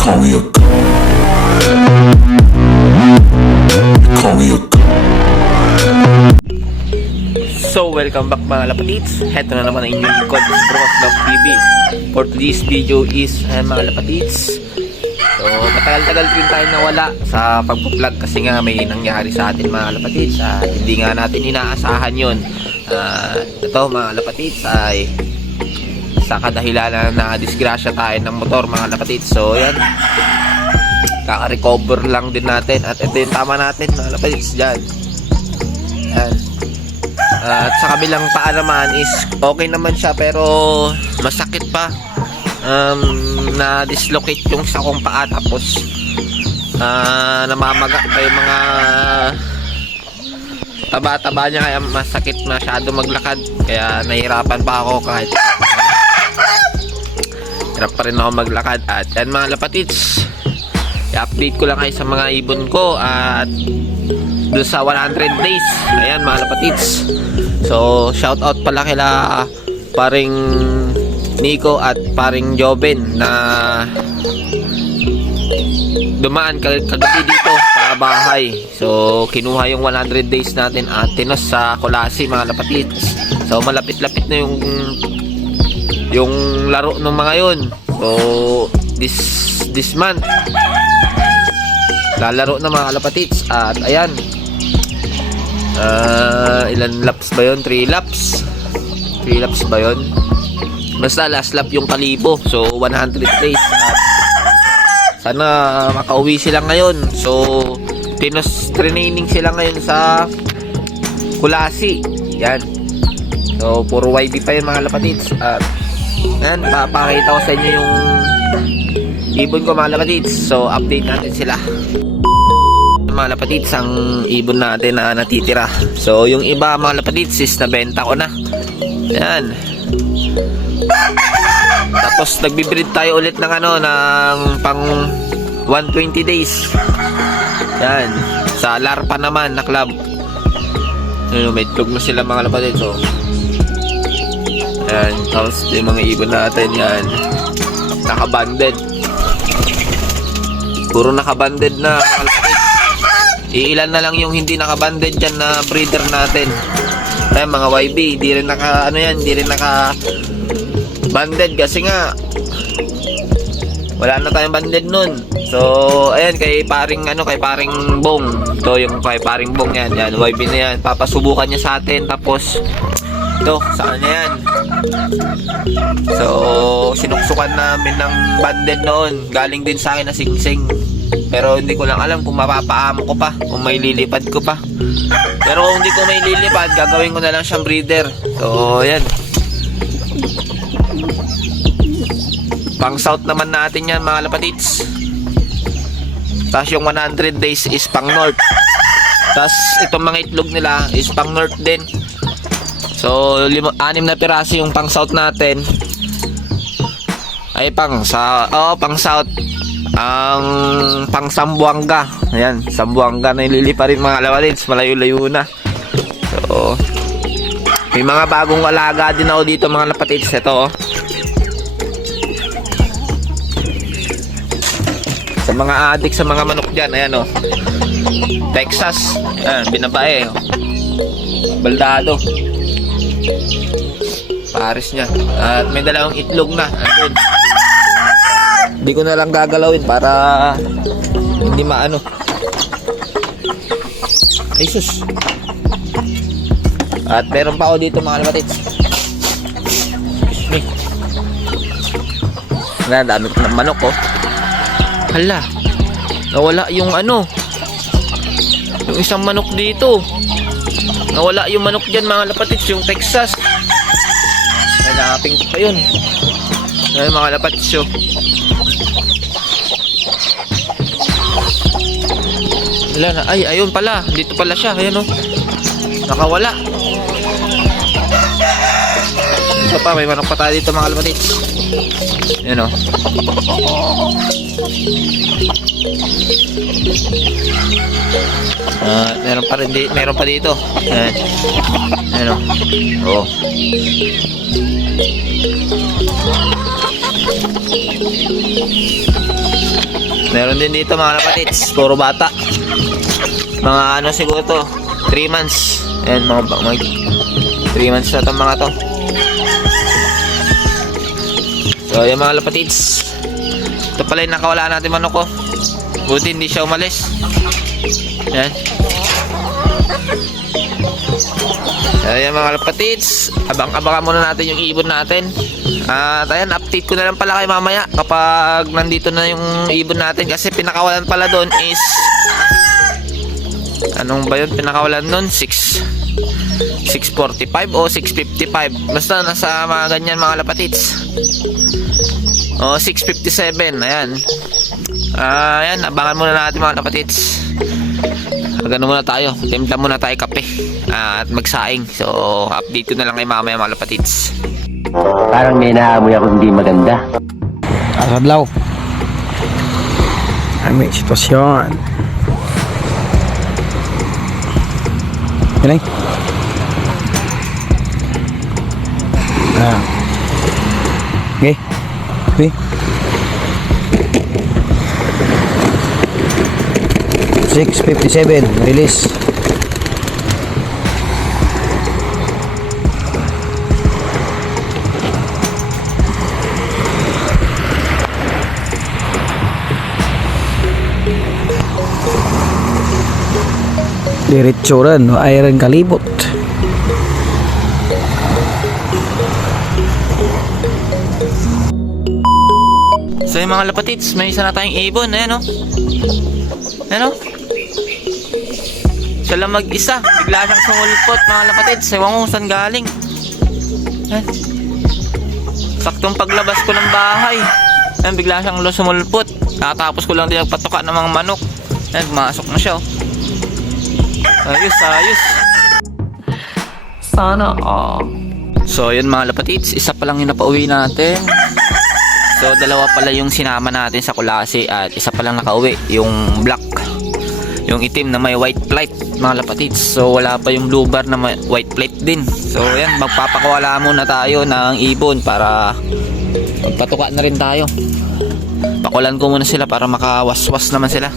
Call me a god. Call me a god. So, welcome back mga lapatits. Heto na naman ang inyong lingkod, si Bros Love TV. For today's video is, mga lapatits, so matagal-tagal rin tayo nawala sa pag-vlog kasi nga may nangyari sa atin mga lapatits at hindi nga natin inaasahan yun. Ito mga lapatits ay sa kadahilan na disgrasya tayo ng motor mga lapatits. So yan, kaka-recover lang din natin at ito yung tama natin mga lapatits dyan. Yan. At sa kabilang paa naman is okay naman siya pero masakit pa. Na-dislocate yung sa kong paa tapos namamaga pa yung mga taba-taba niya kaya masakit masyado maglakad. Kaya nahihirapan pa ako kahit hirap pa rin ako maglakad. At yan mga lapatits, i-update ko lang kayo sa mga ibon ko at doon sa 100 days. Ayan mga lapatits. So shout out pala kila paring Nico at paring Joven na dumaan kagabi dito sa bahay. So kinuha yung 100 days natin at tinos sa Kulasi mga lapatits. So malapit-lapit na yung laro ng mga yun. So this month lalaro na mga lapatits. At ayan, ilan laps ba yun? 3 laps ba yun? Basta last lap yung kalibo. So 100 days at sana makauwi sila ngayon. So training sila ngayon sa Kulasi. Yan. So puro YB pa yun mga lapatits. At yan, papakita ko sa inyo yung ibon ko mga lapatits. So update natin sila mga lapatits, ang ibon natin na natitira. So yung iba mga lapatits is nabenta ko na. Yan. Tapos nagbibreed tayo ulit ng ng pang 120 days. Yan. Sa Larpa naman na club. Ayun, may itlog na sila mga lapatits. So yan. Tapos yung mga ibon natin yan, nakabanded. Puro nakabanded na mga lapatits. Iilan na lang yung hindi nakabanded dyan na breeder natin. Ayan mga YB, di rin naka banded kasi nga wala na tayong banded nun. So ayan, kay paring Bong. So yung kay paring Bong yan YB na yan, papasubukan niya sa atin. Tapos ito sa kanya yan. So sinuksukan namin ng banded noon, galing din sa akin na singsing. Pero hindi ko lang alam kung mapapaamo ko pa, kung may lilipad ko pa. Pero kung hindi ko may lilipad, gagawin ko na lang siyang breeder. So yan, pang south naman natin yan mga lapatits. Tapos yung 100 days is pang north. Tapos itong mga itlog nila is pang north din. So 6 na piraso yung pang south natin. Ay pang south. Ang pang Sambuanga. Ayan, Sambuanga na ililipa rin mga lapatits. Malayo-layo na. So may mga bagong alaga din ako dito mga lapatits. Ito sa mga adik sa mga manok dyan. Ayan Texas. Ayan, binabae baldado. Pares nya. At may dalawang itlog na. Andun. Hindi ko na lang gagalawin para hindi maano. Ay sus. At meron pa ako dito mga lapatits. Excuse me. Dami ko ng manok Hala, nawala yung yung isang manok dito. Nawala yung manok dyan mga lapatits, yung Texas. Hanapin ko pa yun. Ay mga lapatits yun. Wala na. Ay, ayun pala. Dito pala siya. Ayan nakawala. Ito pa, may manok pa tayo dito mga lapatits. Ayan meron pa dito. Ayan Meron din dito mga lapatits, puro bata. Mga ano siguro to, 3 months. Ayan, mga 3 months na itong mga to. So, yung mga lapatits. Ito pala yung nakawala natin manok ko. Buti hindi siya umalis. Ayan. Ayan mga lapatits. Abang-abangan muna natin yung ibon natin. At ayan, update ko na lang pala kayo mamaya kapag nandito na yung ibon natin. Kasi pinakawalan pala doon is... Anong ba yun? Pinakawalan nun? 645 o 655. Basta nasa mga ganyan mga lapatits. O 657. Ayan. Ayan, abangan muna natin mga lapatits. Magano muna tayo. Timpla muna tayo kape. At magsaing. So, update ko na lang kay mamaya mga lapatits. Parang may naamoy ako hindi maganda. Adlaw. Ay, may sitwasyon. Galing. Okay. Okay. 657 release. Diretso rin, iron kalibot. So yung mga lapatits, may isa na tayong ibon. Ayan o. Ayan o. Siya lang mag-isa. Bigla siyang sumulpot mga lapatits. Ewan ko saan galing. Ayan. Saktong paglabas ko ng bahay. Ayan, bigla siyang sumulpot. Kakatapos ko lang din nagpatuka ng mga manok. Ayan, pumasok na siya o. Ayos, ayos. Sana all. So yun mga lapatits, isa pa lang yung napauwi natin. So dalawa pala yung sinama natin sa Kulasi at isa pa lang nakauwi, yung black, yung itim na may white plate mga lapatits. So wala pa yung blue bar na may white plate din. So yan, magpapakawala muna tayo ng ibon para magpatuka na rin tayo. Pakulan ko muna sila para makawaswas naman sila.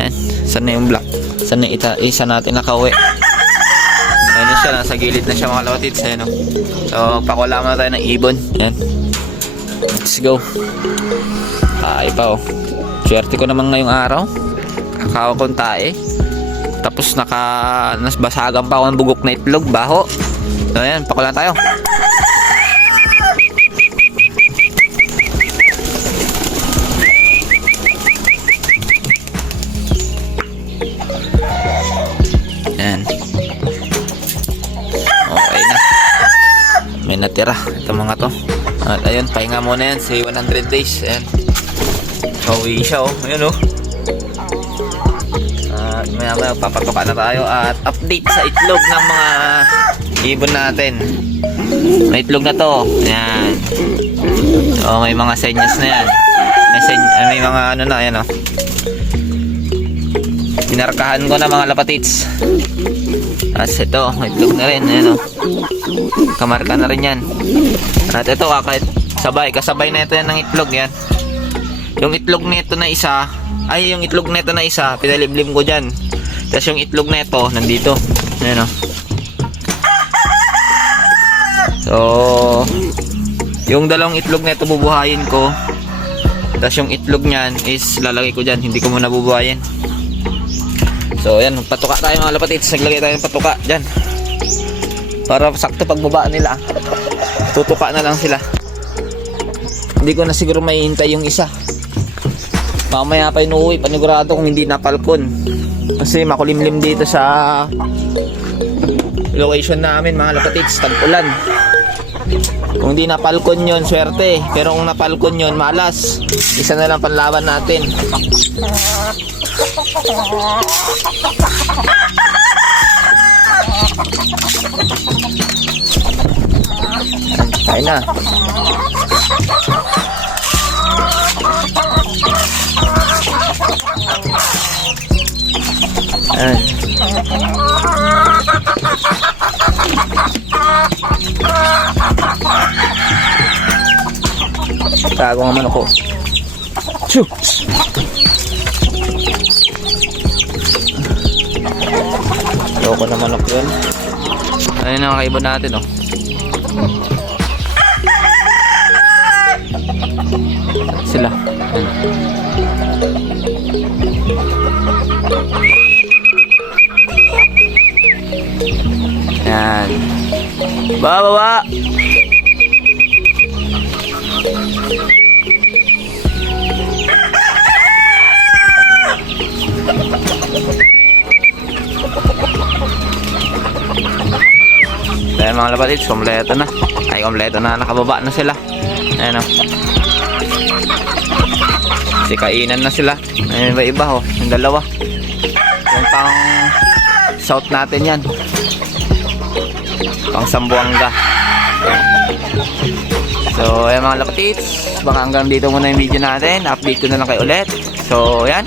Ayan, saan na yung black? Saan na isa natin nakauwi? Ayan siya, nasa gilid na siya mga lapatits. Ayan o. So magpakawala muna tayo ng ibon. Ayan. Let's go. Tae pa oh. Swerte ko naman ngayong araw. Kakawa kong tae. Tapos nasbasagan pa ako ng bugok na itlog. Baho. So ayan, pakulan tayo. Ayan. Okay na. May natira. Ito mga to. At ayun, pahinga muna yan. Say 100 days. Ayan. Pauwi siya oh. Ayun oh. At maya maya papatuka na tayo. At update sa itlog ng mga ibon natin. May itlog na to. Ayan. So may mga senyas na yan. May mga ano na. Ayan oh. Pinarkahan ko na mga lapatits. At ito, may itlog na rin. Ayan oh. Kamarka na rin yan. At ito kahit kasabay na ito yan ng itlog yan. Yung itlog nito na isa, pinaliblim ko dyan. Tapos yung itlog nito nandito. Ayan o. So, yung dalawang itlog nito bubuhayin ko. Tapos yung itlog nyan is lalagay ko dyan. Hindi ko muna bubuhayin. So, ayan, patuka tayo mga lapatits. Naglagay tayo ng patuka dyan. Para sakto pagbaba nila, tutuka na lang sila. Hindi ko na siguro may hintay yung isa. Mamaya pa inuwi, panigurado kung hindi napalkon. Kasi makulimlim dito sa location namin mga lapatits, tag-ulan. Kung hindi napalkon yun, swerte. Pero kung napalkon yun, malas. Isa na lang panlaban natin. Kain na. Ayan. Tago nga manok ko. Shoo! Loko na manok yun. Ayun ang kaibon natin, oh. Sila. Yan. Baba! Kaya mga lapatids, kompleto na. Ay, kompleto na. Nakababa na sila. Ayan, o. Kasi kainan na sila. Ayan, iba-iba, oh. Yung dalawa. Yung pang south natin yan. Pang Sambuanga. So, ayan mga lapatids. Baka hanggang dito muna yung video natin. Update ko na lang kayo ulit. So, ayan.